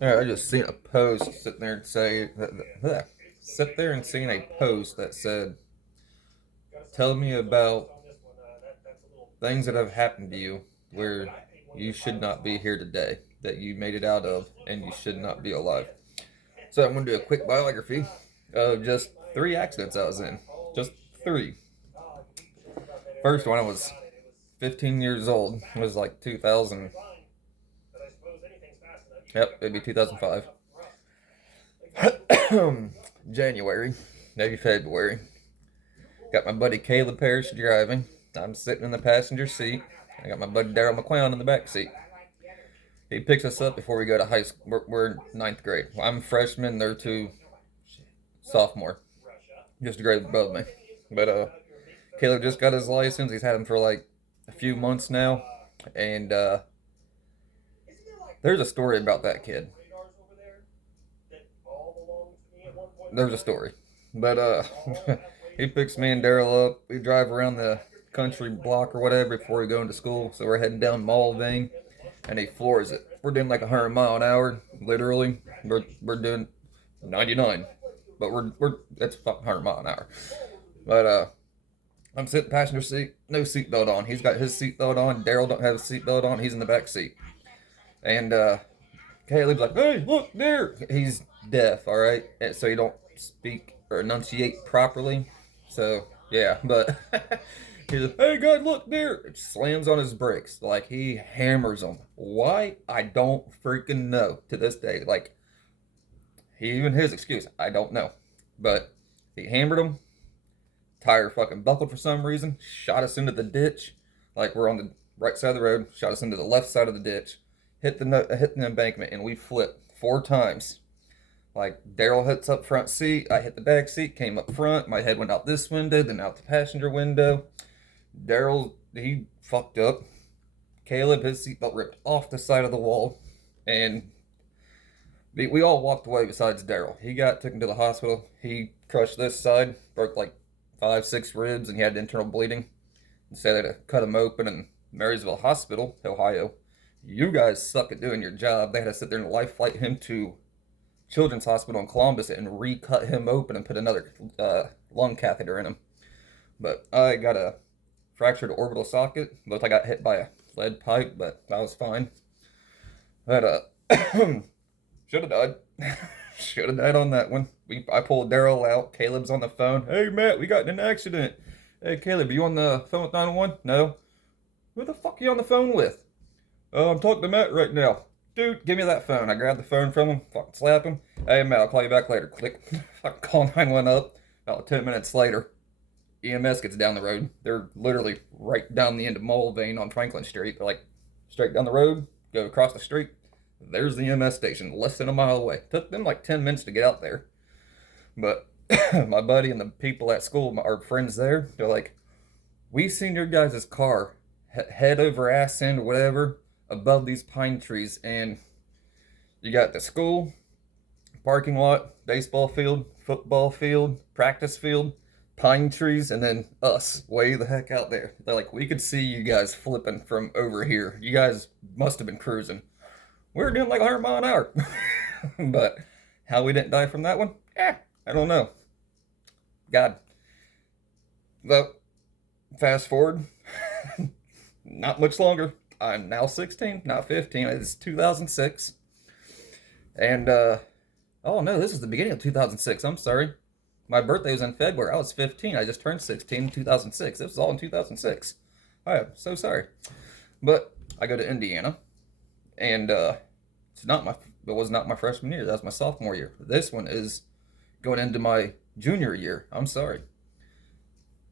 Yeah, I just seen a post sitting there and say that, sit there and seen a post that said, "Tell me about things that have happened to you where you should not be here today, that you made it out of, and you should not be alive." So I'm gonna do a quick biography of just three accidents I was in. Just three. First one, I was 15 years old. It was like 2000. Yep, it'd be 2005. January, maybe February. Got my buddy Caleb Parrish driving. I'm sitting in the passenger seat. I got my buddy Daryl McClown in the back seat. He picks us up before we go to high school. We're in ninth grade. I'm a freshman. They're two sophomore, just a grade above me. But Caleb just got his license. He's had him for like a few months now, and there's a story about that kid. There's a story, but he picks me and Daryl up. We drive around the country block or whatever before we go into school. So we're heading down Mulvane, and he floors it. We're doing like 100 mile an hour, literally. We're doing 99, but we're that's fucking 100 mile an hour. But I'm sitting passenger seat, no seatbelt on. He's got his seatbelt on. Daryl don't have his seatbelt on. He's in the back seat, and Caleb's like, "Hey, look there." He's deaf, all right, and so he don't speak or enunciate properly. So yeah, but he's like, "Hey, God, look there!" It slams on his brakes, like he hammers them. Why? I don't freaking know to this day. Like even his excuse, I don't know, but he hammered him. Tire fucking buckled for some reason. Shot us into the ditch. Like we're on the right side of the road. Shot us into the left side of the ditch. Hit the embankment, and we flipped 4 times. Like Daryl hits up front seat, I hit the back seat, came up front, my head went out this window, then out the passenger window. Daryl, he fucked up. Caleb, his seatbelt ripped off the side of the wall, and we all walked away besides Daryl. He got taken to the hospital. He crushed this side, broke like 5, 6 ribs, and he had internal bleeding. And so they had to cut him open in Marysville Hospital, Ohio. You guys suck at doing your job. They had to sit there and life flight him to Children's Hospital in Columbus and recut him open and put another lung catheter in him. But I got a fractured orbital socket. Looked like I got hit by a lead pipe, but that was fine. But should have died. Should have died on that one. I pulled Daryl out. Caleb's on the phone. "Hey Matt, we got in an accident." "Hey Caleb, are you on the phone with 911? No. Who the fuck are you on the phone with?" "Oh, I'm talking to Matt right now." "Dude, give me that phone." I grabbed the phone from him, fucking slap him. "Hey, Matt, I'll call you back later." Click. Fucking call 911 up. About 10 minutes later, EMS gets down the road. They're literally right down the end of Mulvane on Franklin Street. They're like straight down the road, go across the street. There's the EMS station, less than a mile away. Took them like 10 minutes to get out there. But my buddy and the people at school, our friends there, they're like, "We seen your guys' car head over ass end or whatever above these pine trees, and you got the school, parking lot, baseball field, football field, practice field, pine trees, and then us way the heck out there." They're like, "We could see you guys flipping from over here. You guys must have been cruising." We were doing like 100 mile an hour. But how we didn't die from that one? I don't know. God. But fast forward, not much longer. I'm now 16, not 15. It's 2006. And, oh no, this is the beginning of 2006. I'm sorry. My birthday was in February. I was 15. I just turned 16 in 2006. This was all in 2006. I am so sorry. But I go to Indiana, and it was not my freshman year. That was my sophomore year. This one is going into my junior year. I'm sorry.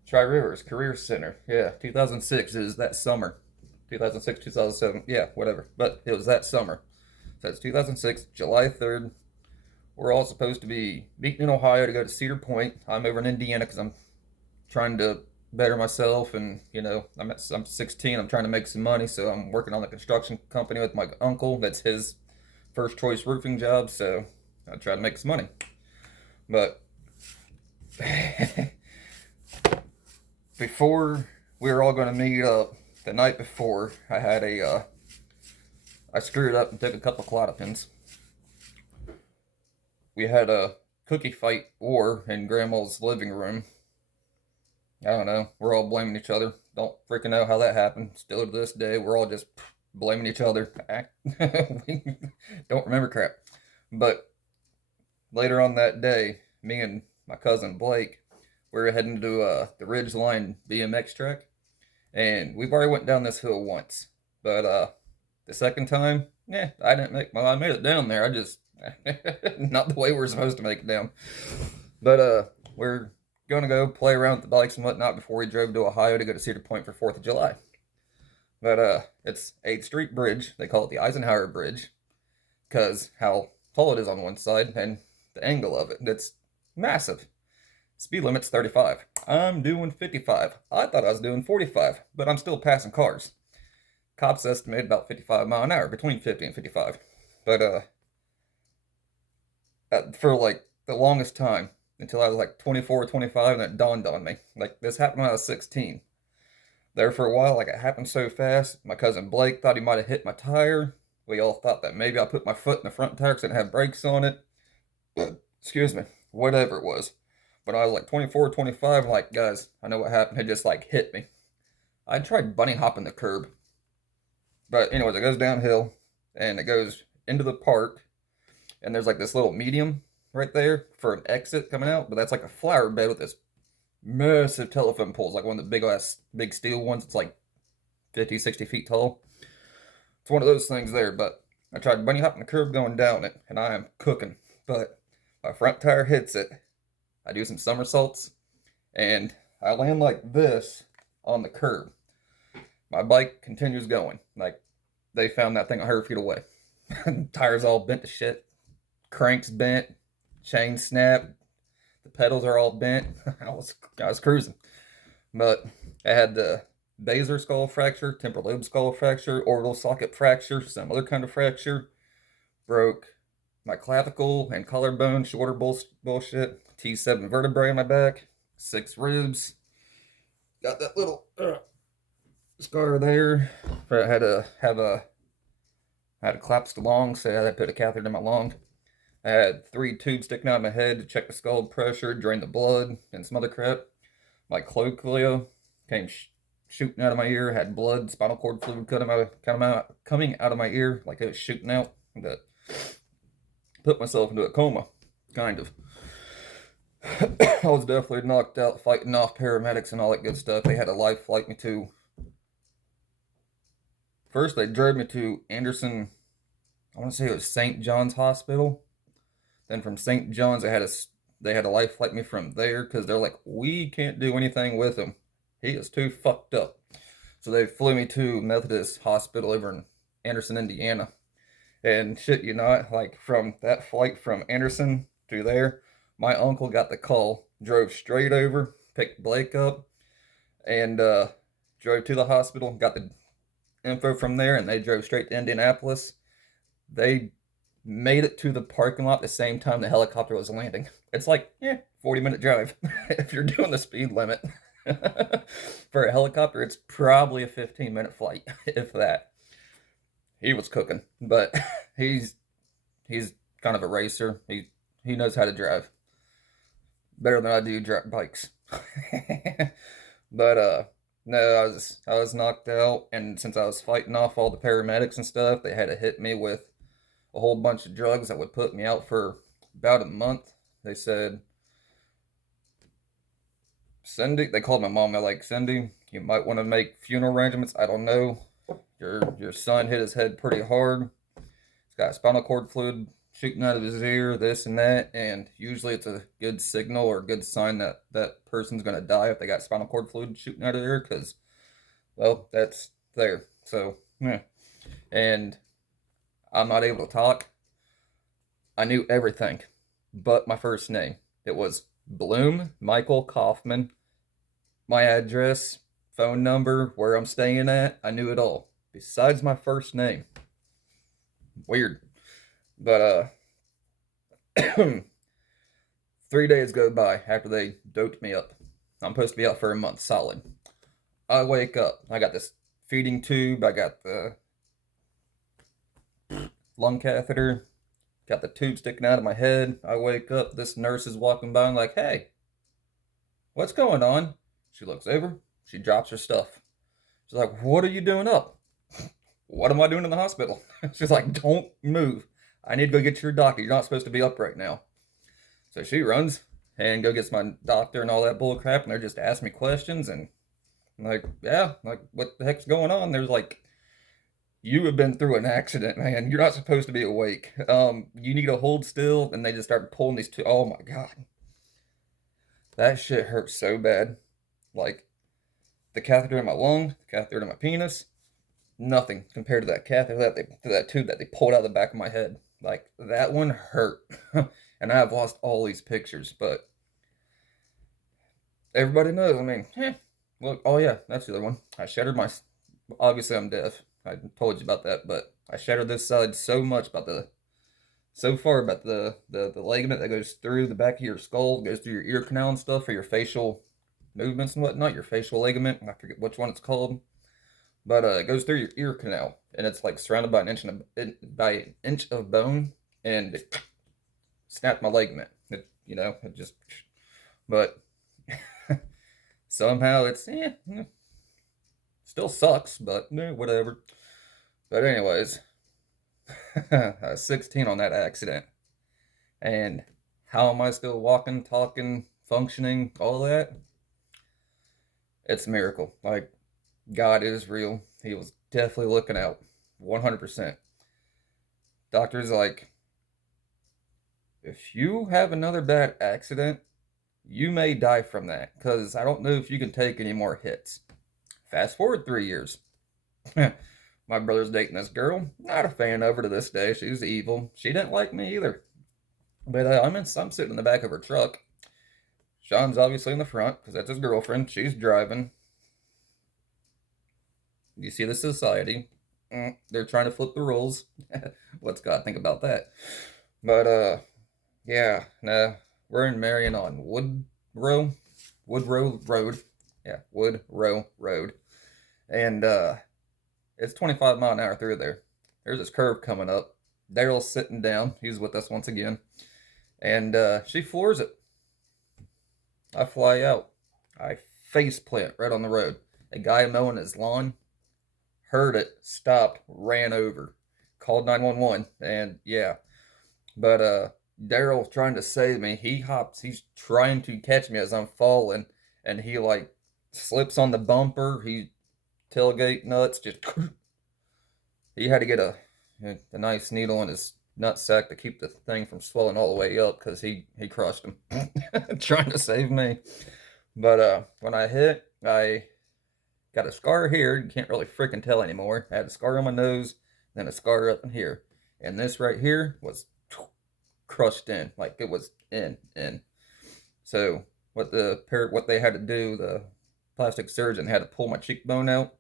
Tri Rivers Career Center. Yeah, 2006 is that summer. 2006, 2007. Yeah, whatever. But it was that summer. So it's 2006, July 3rd. We're all supposed to be meeting in Ohio to go to Cedar Point. I'm over in Indiana because I'm trying to better myself, and I'm 16. I'm trying to make some money, so I'm working on the construction company with my uncle. That's his first choice roofing job, so I try to make some money. But before we were all going to meet up, the night before, I screwed up and took a couple Klonopins. we had a cookie fight war in Grandma's living room. I don't know. We're all blaming each other. Don't freaking know how that happened. Still to this day, we're all just blaming each other. We don't remember crap. But later on that day, me and my cousin Blake, we were heading to the Ridgeline BMX track, and we've already went down this hill once. But the second time, yeah, I didn't make. Well, I made it down there. I just not the way we're supposed to make it down. But we're gonna go play around with the bikes and whatnot before we drove to Ohio to go to Cedar Point for 4th of July. But it's 8th Street Bridge. They call it the Eisenhower Bridge because how tall it is on one side and the angle of it. It's massive. Speed limit's 35. I'm doing 55. I thought I was doing 45, but I'm still passing cars. Cops estimate about 55 mile an hour, between 50 and 55. But for like the longest time, until I was like 24 or 25, and it dawned on me. Like, this happened when I was 16. There for a while, like, it happened so fast. My cousin Blake thought he might have hit my tire. We all thought that maybe I put my foot in the front tire because it didn't have brakes on it. Excuse me. Whatever it was. But I was like 24 or 25, I'm like, guys, I know what happened. It just like hit me. I tried bunny hopping the curb. But anyways, it goes downhill and it goes into the park. And there's like this little medium right there for an exit coming out. But that's like a flower bed with this massive telephone poles, like one of the big steel ones. It's like 50, 60 feet tall. It's one of those things there. But I tried bunny hopping the curb going down it, and I am cooking. But my front tire hits it. I do some somersaults, and I land like this on the curb. My bike continues going. Like, they found that thing 100 feet away. Tires all bent to shit. Crank's bent. Chain snapped. The pedals are all bent. I was cruising. But I had the basal skull fracture, temporal lobe skull fracture, orbital socket fracture, some other kind of fracture. Broke my clavicle and collarbone, shoulder bullshit. T7 vertebrae in my back. 6 ribs. Got that little scar there. I had to collapse the lung, so I had to put a catheter in my lung. I had 3 tubes sticking out of my head to check the skull pressure, drain the blood, and some other crap. My cochlea came shooting out of my ear. Had blood, spinal cord fluid coming out of my ear, like it was shooting out. That put myself into a coma, kind of. I was definitely knocked out fighting off paramedics and all that good stuff. They had a life flight me to. First, they drove me to Anderson. I want to say it was St. John's Hospital. Then from St. John's, they had a life flight me from there because they're like, we can't do anything with him. He is too fucked up. So they flew me to Methodist Hospital over in Anderson, Indiana. And shit, you not, like from that flight from Anderson to there, my uncle got the call, drove straight over, picked Blake up, and drove to the hospital, got the info from there, and they drove straight to Indianapolis. They made it to the parking lot the same time the helicopter was landing. It's like, 40-minute drive if you're doing the speed limit. For a helicopter, it's probably a 15-minute flight, if that. He was cooking, but he's kind of a racer. He knows how to drive better than I do drive bikes. But no, I was knocked out, and since I was fighting off all the paramedics and stuff, they had to hit me with a whole bunch of drugs that would put me out for about a month. They said, Cindy, they called my mom. They're like, Cindy, you might want to make funeral arrangements. I don't know. Your son hit his head pretty hard. He's got spinal cord fluid shooting out of his ear, this and that, and usually it's a good signal or a good sign that that person's going to die if they got spinal cord fluid shooting out of their ear, because, well, that's there. So, yeah. And I'm not able to talk. I knew everything but my first name. It was Bloom Michael Kaufman. My address, phone number, where I'm staying at, I knew it all. Besides my first name. Weird. But, 3 days go by after they doped me up. I'm supposed to be out for a month solid. I wake up. I got this feeding tube. I got the lung catheter. got the tube sticking out of my head. I wake up, this nurse is walking by and like, hey, what's going on? She looks over, she drops her stuff. She's like, what are you doing up? What am I doing in the hospital? She's like, don't move. I need to go get your doctor. You're not supposed to be up right now. So she runs and go gets my doctor and all that bull crap, and they're just asking me questions, and I'm like, yeah, like, what the heck's going on? There's like, you have been through an accident, man. You're not supposed to be awake. You need to hold still, and they just start pulling these two. Oh my god, that shit hurts so bad. Like the catheter in my lung, the catheter in my penis, nothing compared to that catheter to that tube that they pulled out of the back of my head. Like that one hurt, and I have lost all these pictures, but everybody knows. I mean, look. Oh yeah, that's the other one. I shattered my. Obviously, I'm deaf. I told you about that, but I shattered this side so much about the ligament that goes through the back of your skull, goes through your ear canal and stuff for your facial movements and whatnot. Your facial ligament. I forget which one it's called, but it goes through your ear canal, and it's like surrounded by an inch of bone, and it snapped my ligament. It just. But somehow it's still sucks, but whatever. But anyways, I was 16 on that accident, and how am I still walking, talking, functioning, all that? It's a miracle. Like God is real. He was definitely looking out, 100%. Doctor's like, if you have another bad accident, you may die from that, because I don't know if you can take any more hits. Fast forward 3 years. My brother's dating this girl. Not a fan of her to this day. She's evil. She didn't like me either. But I'm sitting in the back of her truck. Sean's obviously in the front because that's his girlfriend. She's driving. You see the society. They're trying to flip the rules. What's God think about that? But yeah, no, we're in Marion on Woodrow Road. Yeah, Woodrow Road, and it's 25 mph through there. There's this curve coming up. Daryl's sitting down. He's with us once again, and she floors it. I fly out. I face plant right on the road. A guy mowing his lawn heard it, stopped, ran over, called 911, and yeah. But Daryl trying to save me. He hops. He's trying to catch me as I'm falling, and he like slips on the bumper. He tailgate nuts just. He had to get a nice needle in his nutsack to keep the thing from swelling all the way up because he crushed him trying to save me. But when I hit, I got a scar here. You can't really freaking tell anymore. I had a scar on my nose, then a scar up in here, and this right here was crushed in, like it was in. So what they had to do, the plastic surgeon had to pull my cheekbone out,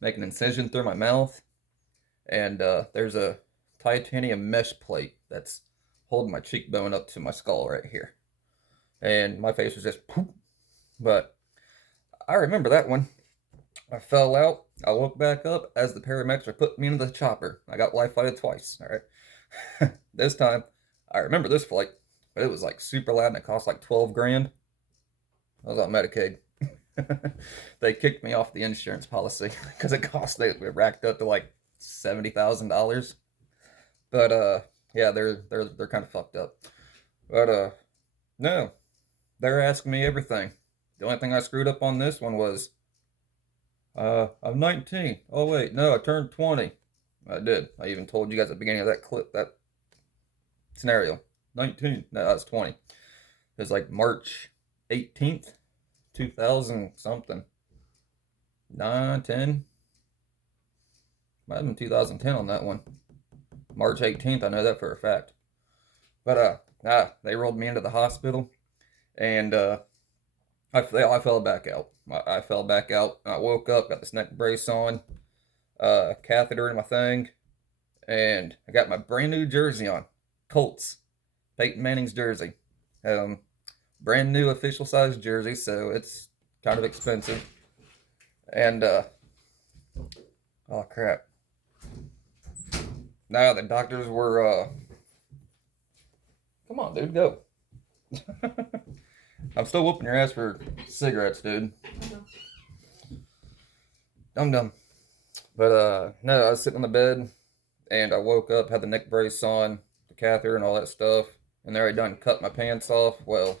make an incision through my mouth, and there's a titanium mesh plate that's holding my cheekbone up to my skull right here, and my face was just poop. But I remember that one. I fell out. I woke back up as the paramedics are putting me into the chopper. I got life flighted twice. All right. This time, I remember this flight, but it was like super loud and it cost like 12 grand. I was on Medicaid. They kicked me off the insurance policy because it racked up to like $70,000. But yeah, they're kind of fucked up. But no, they're asking me everything. The only thing I screwed up on this one was I'm 19. Oh wait, no, I turned 20. I did. I even told you guys at the beginning of that clip, that scenario. 19. No, I was 20. It was like March 18th, 2000 something. 9, 10. Might have been 2010 on that one. March 18th, I know that for a fact. But they rolled me into the hospital, and I fell back out. I fell back out. I woke up, got this neck brace on, catheter in my thing, and I got my brand new jersey on, Colts, Peyton Manning's jersey, brand new official size jersey, so it's kind of expensive. And oh crap! Now the doctors were Come on, dude, go. I'm still whooping your ass for cigarettes, dude. I'm dumb. But no, I was sitting on the bed and I woke up, had the neck brace on, the catheter and all that stuff, and they already done cut my pants off. Well,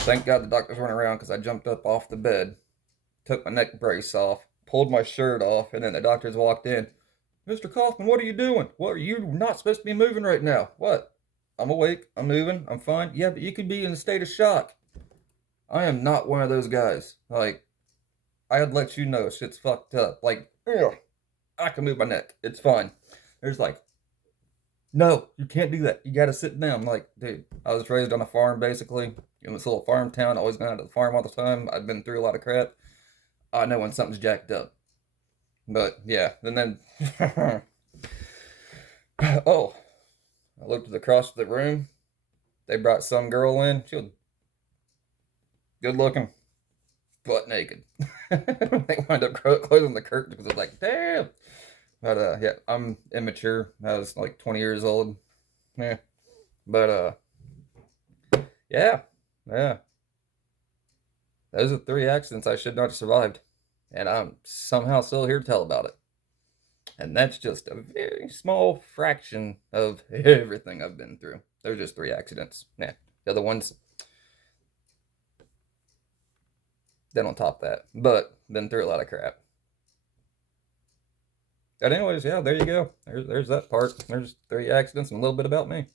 thank God the doctors weren't around because I jumped up off the bed, took my neck brace off, pulled my shirt off, and then the doctors walked in. Mr. Kaufman, what are you doing? What are you not supposed to be moving right now? What? I'm awake. I'm moving. I'm fine. Yeah, but you could be in a state of shock. I am not one of those guys. Like, I'd let you know shit's fucked up. Like, ugh, I can move my neck. It's fine. There's like, no, you can't do that. You gotta sit down. I'm like, dude, I was raised on a farm basically. In this little farm town, always gone out to the farm all the time. I've been through a lot of crap. I know when something's jacked up. But yeah, and then oh, I looked across the room. They brought some girl in. She was good looking, butt naked. They wound up closing the curtain because it was like, damn. But yeah, I'm immature. I was like 20 years old. Yeah. But yeah, yeah. Those are 3 accidents I should not have survived. And I'm somehow still here to tell about it. And that's just a very small fraction of everything I've been through. There's just 3 accidents. Yeah. The other ones, they don't top that. But been through a lot of crap. But anyways, yeah, there you go. There's that part. There's 3 accidents and a little bit about me.